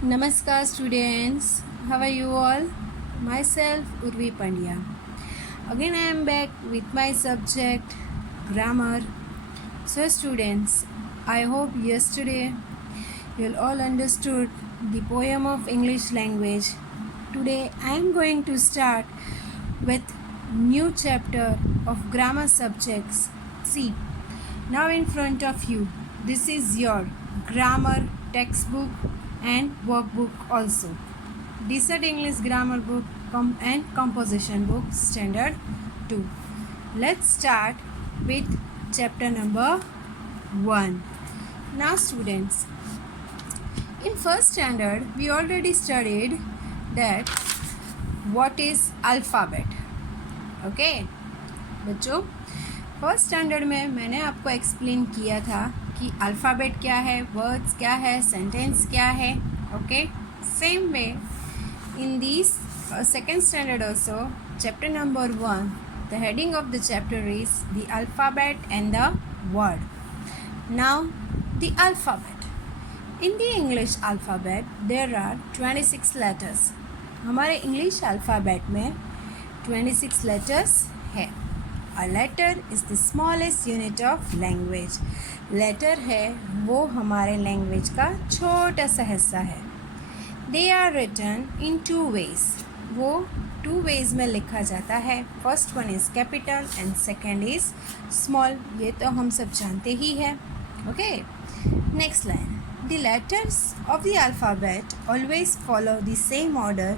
Namaskar students, how are you all? Myself Urvi Pandya. Again I am back with my subject grammar. So students, I hope yesterday you all understood the poem of English language. Today I am going to start with new chapter of grammar subjects. See, now in front of you, this is your grammar textbook and workbook also. Decent English grammar book and composition book standard 2. Let's start with chapter number 1. Now students, in first standard we already studied that what is alphabet. Okay बच्चों, first standard में मैंने आपको explain किया था कि alphabet क्या है, words क्या है, सेंटेंस क्या है. Okay, same way in this second standard also chapter number 1, the heading of the chapter is the alphabet and the word. Now the alphabet. In the English alphabet there are 26 letters. हमारे English alphabet में 26 letters है. A letter is the smallest unit of language. Letter है वो हमारे language का छोटा सा हिस्सा है. They are written in 2 ways. वो 2 ways में लिखा जाता है. First one is capital and second is small. ये तो हम सब जानते ही हैं. Okay. Next line. The letters of the alphabet always follow the same order.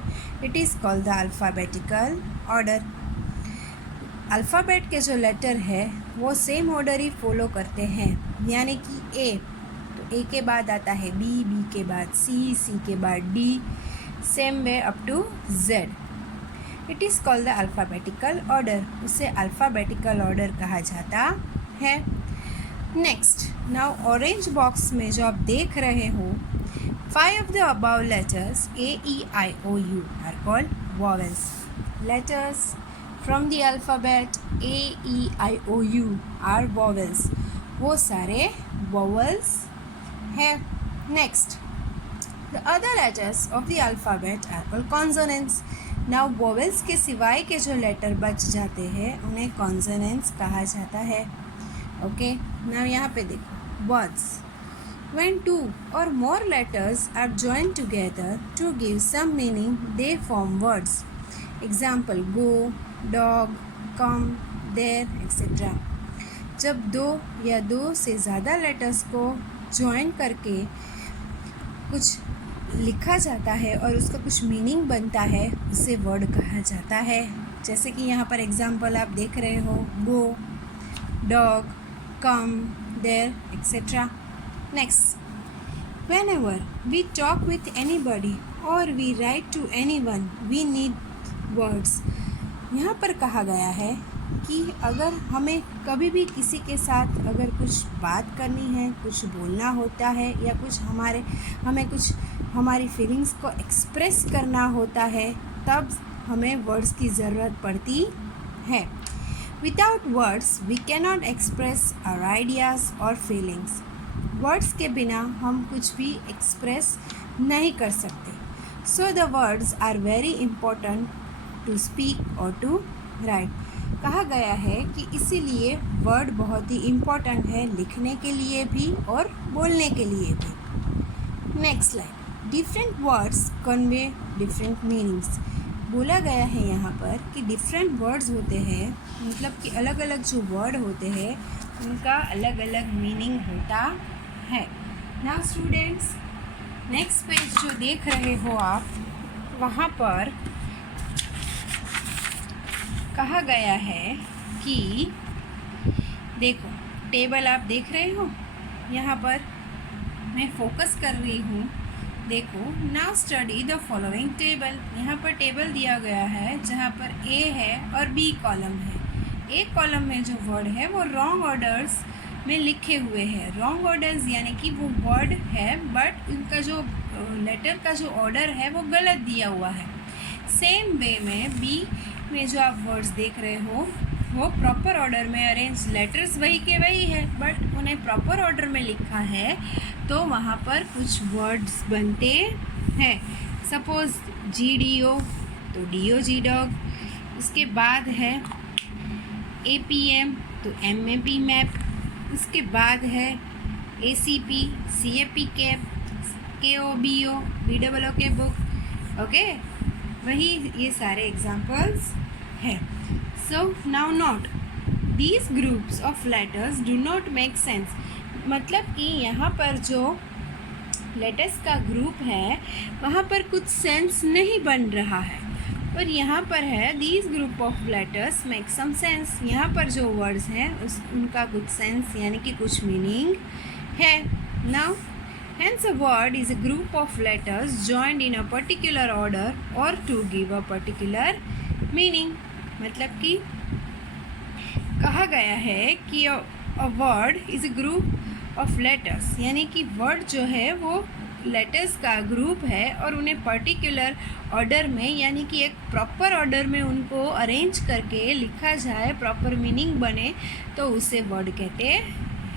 It is called the alphabetical order. Alphabet के जो लेटर है वो सेम ऑर्डर ही फॉलो करते हैं. यानी कि ए, तो ए के बाद आता है बी, बी के बाद सी, सी के बाद D, same way up to Z. It is called the alphabetical order. उसे अल्फ़ाबेटिकल ऑर्डर कहा जाता है. नेक्स्ट, नाउ ऑरेंज बॉक्स में जो आप देख रहे हो, 5 of the above letters A, E, I, O, U are called vowels. Letters from the alphabet A, E, I, O, U are vowels. वो सारे vowels हैं. Next, the other letters of the alphabet are called consonants. Now vowels के सिवाय के जो letter बच जाते हैं उन्हें consonants कहा जाता है. Okay, now यहाँ पे देखो, words. When 2 or more letters are joined together to give some meaning, they form words. Example, go, dog, come, dare, et cetera. जब 2 या 2 से ज़्यादा लेटर्स को जॉइन करके कुछ लिखा जाता है और उसका कुछ मीनिंग बनता है, उसे वर्ड कहा जाता है. जैसे कि यहाँ पर एग्जांपल आप देख रहे हो, go, dog, come, dare, et cetera. Next, whenever we talk with anybody or we write to anyone, we need words. यहाँ पर कहा गया है कि अगर हमें कभी भी किसी के साथ अगर कुछ बात करनी है, कुछ बोलना होता है या हमें कुछ हमारी फीलिंग्स को एक्सप्रेस करना होता है, तब हमें वर्ड्स की ज़रूरत पड़ती है. Without words we can not express our ideas और फीलिंग्स. वर्ड्स के बिना हम कुछ भी एक्सप्रेस नहीं कर सकते. So the words are very important to speak और टू राइट. कहा गया है कि इसीलिए वर्ड बहुत ही इम्पोर्टेंट है लिखने के लिए भी और बोलने के लिए भी. Next line, different words convey different meanings. बोला गया है यहाँ पर कि डिफरेंट वर्ड्स होते हैं, मतलब कि अलग अलग जो वर्ड होते हैं उनका अलग अलग मीनिंग होता है. नाउ स्टूडेंट्स, नेक्स्ट पेज जो देख रहे हो आप, वहाँ पर कहा गया है कि देखो, टेबल आप देख रहे हो, यहाँ पर मैं फोकस कर रही हूँ. देखो, now study the following table. यहाँ पर टेबल दिया गया है जहाँ पर ए है और बी कॉलम है. ए कॉलम में जो वर्ड है वो रॉन्ग ऑर्डर्स में लिखे हुए हैं. रॉन्ग ऑर्डर्स यानी कि वो वर्ड है बट उनका जो लेटर का जो ऑर्डर है वो गलत दिया हुआ है. सेम वे में बी में जो आप वर्ड्स देख रहे हो वो प्रॉपर ऑर्डर में अरेंज, लेटर्स वही के वही है बट उन्हें प्रॉपर ऑर्डर में लिखा है, तो वहाँ पर कुछ वर्ड्स बनते है। सपोज GDO तो DOG डॉग, उसके बाद है APM तो MAP मैप, उसके बाद है ACP CAP cap, KOBO BOO book. Okay, वही ये सारे एग्जाम्पल्स हैं। So now note these groups of letters do not make sense, मतलब कि यहाँ पर जो लेटर्स का ग्रुप है वहाँ पर कुछ सेंस नहीं बन रहा है, और यहाँ पर है these group of letters make some sense, यहाँ पर जो वर्ड्स हैं उनका कुछ सेंस यानी कि कुछ मीनिंग है। Now hence a word is a group of letters joined in a particular order or to give a particular meaning, मतलब कि कहा गया है कि a word is a group of letters, यानी कि वर्ड जो है वो लेटर्स का ग्रुप है और उन्हें पर्टिकुलर ऑर्डर में यानी कि एक प्रॉपर ऑर्डर में उनको अरेंज करके लिखा जाए, प्रॉपर मीनिंग बने, तो उसे वर्ड कहते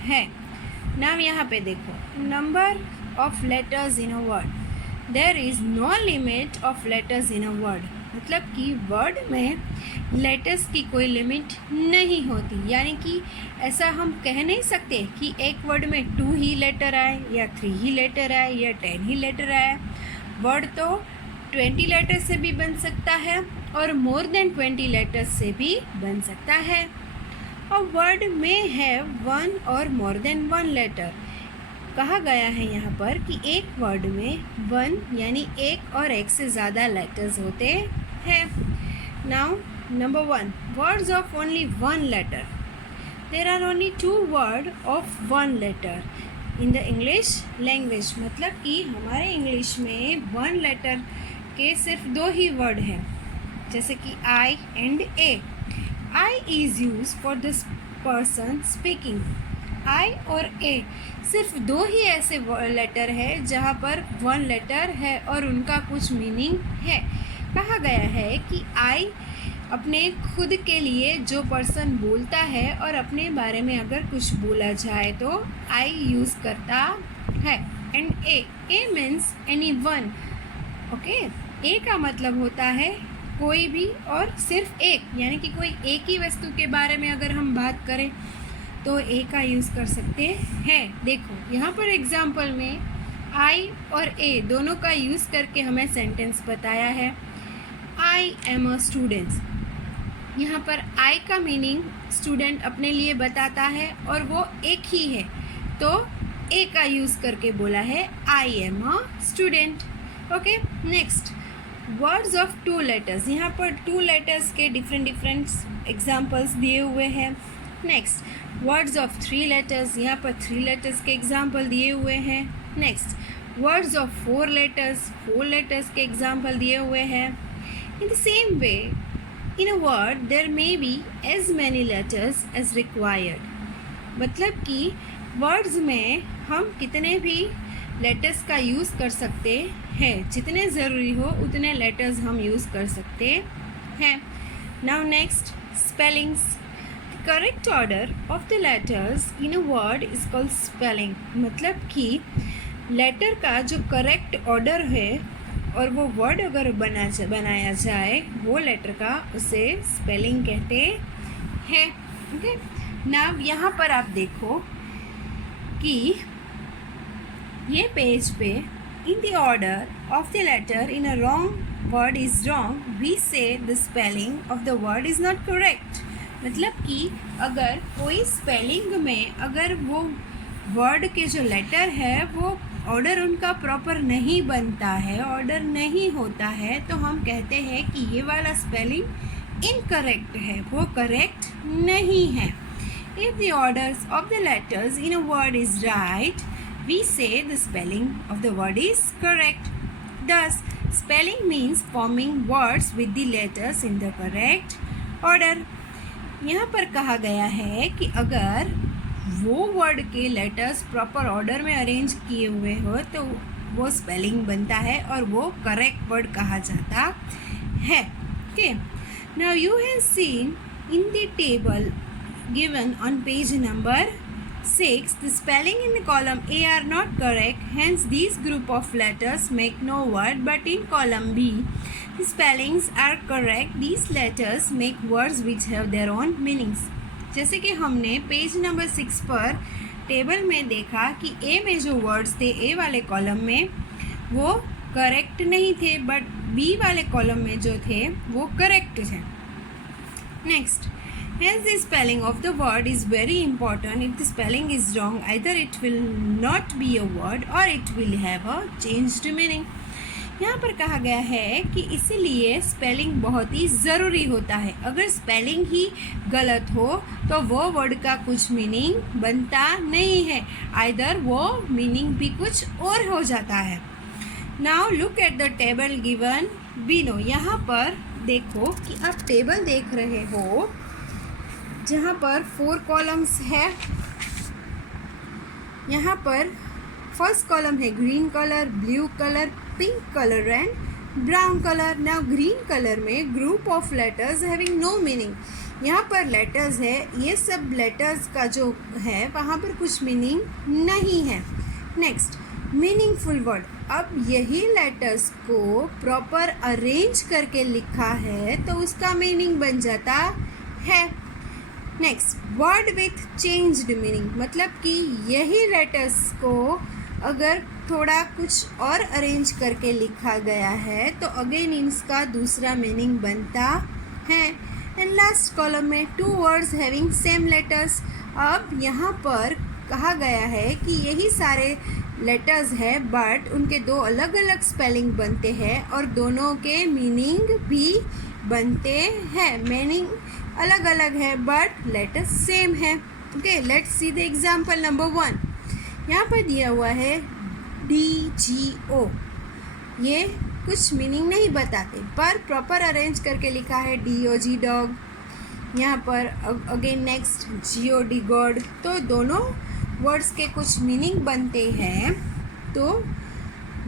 हैं। नाम यहाँ पे देखो, number of letters in a word, there is no limit of letters in a word, मतलब कि वर्ड में लेटर्स की कोई लिमिट नहीं होती, यानी कि ऐसा हम कह नहीं सकते कि एक वर्ड में 2 ही लेटर आए या 3 ही लेटर आए या 10 ही लेटर आए। वर्ड तो 20 लेटर से भी बन सकता है और मोर देन 20 लेटर्स से भी बन सकता है। और वर्ड में है 1 और मोर देन 1 लेटर, कहा गया है यहाँ पर कि एक वर्ड में 1 यानी एक और एक से ज़्यादा लेटर्स होते हैं। Now number 1, words of only 1 letter, there are only 2 word of 1 letter in the English language, मतलब कि हमारे इंग्लिश में 1 लेटर के सिर्फ 2 ही वर्ड हैं, जैसे कि I and A। I is used for this person speaking, I और A सिर्फ 2 ही ऐसे लेटर है जहाँ पर 1 लेटर है और उनका कुछ मीनिंग है। कहा गया है कि I अपने खुद के लिए जो पर्सन बोलता है और अपने बारे में अगर कुछ बोला जाए तो I यूज़ करता है। And A means any one. Okay, A का मतलब होता है कोई भी और सिर्फ एक, यानी कि कोई एक ही वस्तु के बारे में अगर हम बात करें तो A का यूज़ कर सकते हैं। देखो यहाँ पर एग्जाम्पल में I और A दोनों का यूज़ करके हमें सेंटेंस बताया है। I am a student, यहाँ पर I का मीनिंग स्टूडेंट अपने लिए बताता है और वो एक ही है, तो A का यूज़ करके बोला है I am a student। Okay, next words of 2 letters, यहाँ पर 2 लेटर्स के डिफरेंट एग्जाम्पल्स दिए हुए हैं। नेक्स्ट वर्ड्स ऑफ 3 लेटर्स, यहाँ पर 3 लेटर्स के एग्जाम्पल दिए हुए हैं। नेक्स्ट वर्ड्स ऑफ 4 लेटर्स के एग्जाम्पल दिए हुए हैं। In the same way in a word there may be as many letters as required, मतलब कि वर्ड्स में हम कितने भी लेटर्स का यूज़ कर सकते हैं, जितने ज़रूरी हो उतने लेटर्स हम यूज़ कर सकते हैं। Now next spellings, the correct order of the letters in a word is called spelling, मतलब कि लेटर का जो करेक्ट ऑर्डर है और वो वर्ड अगर बनाया जाए वो लेटर का, उसे स्पेलिंग कहते हैं। ओके, नाउ यहाँ पर आप देखो कि ये पेज पे in the order of the letter in a wrong word is wrong, we say the spelling of the word is not correct, मतलब कि अगर कोई स्पेलिंग में अगर वो वर्ड के जो लेटर है वो ऑर्डर उनका प्रॉपर नहीं बनता है, ऑर्डर नहीं होता है, तो हम कहते हैं कि ये वाला स्पेलिंग इनकरेक्ट है, वो करेक्ट नहीं है। If the orders of the letters in a word is right, we say the spelling of the word is correct. Thus, spelling means forming words with the letters in the correct order. यहाँ पर कहा गया है कि अगर वो word के letters proper order में अरेंज किए हुए हो तो वो स्पेलिंग बनता है और वो करेक्ट वर्ड कहा जाता है। Okay, now you have seen in the table given on page number 6. The spelling in the column A are not correct, hence these group of letters make no word, but in column B, the spellings are correct. These letters make words which have their own meanings. जैसे कि हमने page number 6 पर table में देखा कि ए में जो words थे ए वाले कॉलम में वो करेक्ट नहीं थे, बट बी वाले कॉलम में जो थे वो करेक्ट थे. Next, hence the spelling of the word is very important. If the spelling is wrong, either it will not be a word or it will have a changed meaning. यहाँ पर कहा गया है कि इसीलिए स्पेलिंग बहुत ही ज़रूरी होता है. अगर स्पेलिंग ही गलत हो तो वो वर्ड का कुछ मीनिंग बनता नहीं है, आइदर वो मीनिंग भी कुछ और हो जाता है. Now look at the table given below. यहाँ पर देखो कि आप टेबल देख रहे हो जहाँ पर 4 कॉलम्स है. यहाँ पर फर्स्ट कॉलम है green colour, blue colour, pink colour and brown colour. Now green colour में group of letters having no meaning. यहाँ पर लेटर्स है, ये सब लेटर्स का जो है वहाँ पर कुछ मीनिंग नहीं है. Next, meaningful word. अब यही लेटर्स को प्रॉपर अरेंज करके लिखा है तो उसका मीनिंग बन जाता है. Next, word with changed meaning, मतलब कि यही लेटर्स को अगर थोड़ा कुछ और अरेंज करके लिखा गया है तो अगेन इसका दूसरा मीनिंग बनता है. एंड लास्ट कॉलम में 2 वर्ड्स हैविंग सेम लेटर्स. अब यहाँ पर कहा गया है कि यही सारे लेटर्स है बट उनके 2 अलग अलग स्पेलिंग बनते हैं और दोनों के मीनिंग भी बनते हैं. मीनिंग अलग अलग है बट लेटर्स सेम है. Okay, let's see the example number 1. यहाँ पर दिया हुआ है DGO. ये कुछ मीनिंग नहीं बताते पर प्रॉपर अरेंज करके लिखा है DOG डॉग. यहाँ पर अगेन नेक्स्ट GOD गॉड. तो दोनों वर्ड्स के कुछ मीनिंग बनते हैं. तो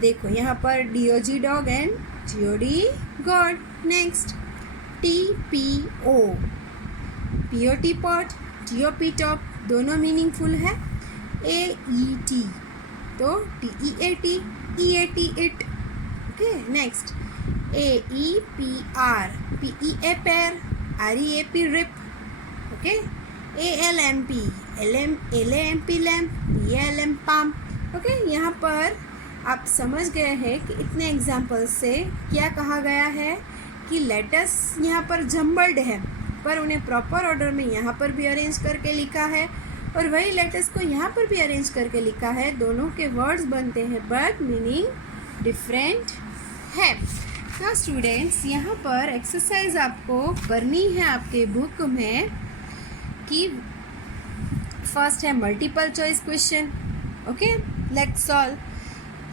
देखो यहाँ पर DOG dog and GOD God. Next, TPO, POT pot, TOP top, दोनों मीनिंगफुल है. AET तो TEAT, EAT it. Okay, next, AEPR, PEA pair, REAP rib. Okay, ALMP, LAMP lamp, PALM palm. Okay, यहाँ पर आप समझ गए हैं कि इतने एग्जाम्पल से क्या कहा गया है कि लेटर्स यहाँ पर जम्बल्ड है पर उन्हें प्रॉपर ऑर्डर में यहाँ पर भी अरेंज करके लिखा है और वही लेटर्स को यहाँ पर भी अरेंज करके लिखा है. दोनों के वर्ड्स बनते हैं बट मीनिंग डिफरेंट है. ना स्टूडेंट्स, यहाँ पर एक्सरसाइज आपको करनी है आपके बुक में कि फर्स्ट है multiple choice question. Okay, let's solve.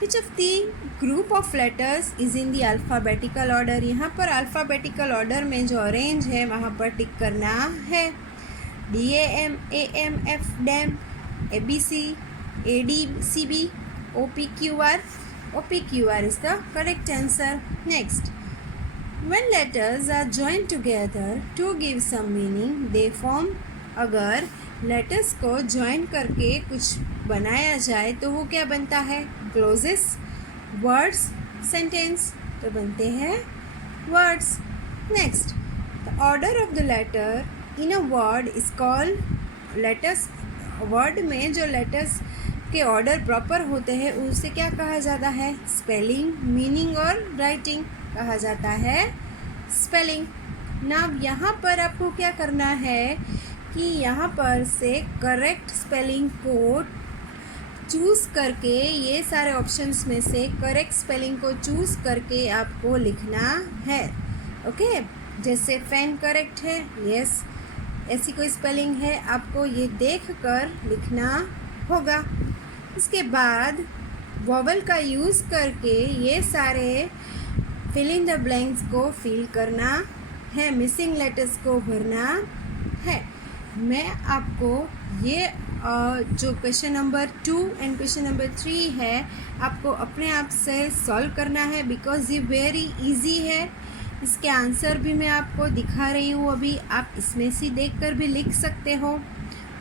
Which of the group of letters is in the alphabetical order? यहाँ पर अल्फ़ाबेटिकल ऑर्डर में जो अरेंज है वहाँ पर टिक करना है. DAM, AM, F, DAM, ABC, AD, CB, OPQR. OPQR is the correct answer. Next, when letters are joined together to give some meaning, they form. अगर लेटर्स को ज्वाइन करके कुछ बनाया जाए तो वो क्या बनता है? Clauses, words, sentence. तो बनते हैं words. Next, the order of the letter in a word is called letters. Word में जो लेटर्स के ऑर्डर प्रॉपर होते हैं उसे क्या कहा जाता है? स्पेलिंग, मीनिंग और राइटिंग कहा जाता है स्पेलिंग. नाउ यहाँ पर आपको क्या करना है कि यहाँ पर से करेक्ट स्पेलिंग को चूज़ करके, ये सारे ऑप्शंस में से करेक्ट स्पेलिंग को चूज़ करके आपको लिखना है. ओके, जैसे फैन करेक्ट है, यस, ऐसी कोई स्पेलिंग है आपको ये देख कर लिखना होगा. इसके बाद वॉवल का यूज़ करके ये सारे फिल इन द ब्लैंक्स को फिल करना है, मिसिंग लेटर्स को भरना है. मैं आपको ये जो question number 2 and question number 3 है आपको अपने आप से सॉल्व करना है बिकॉज ये वेरी इजी है. इसके आंसर भी मैं आपको दिखा रही हूँ अभी, आप इसमें से देखकर भी लिख सकते हो.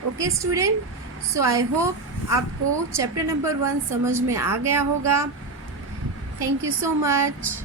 Okay student, so I hope आपको चैप्टर नंबर 1 समझ में आ गया होगा। Thank you so much.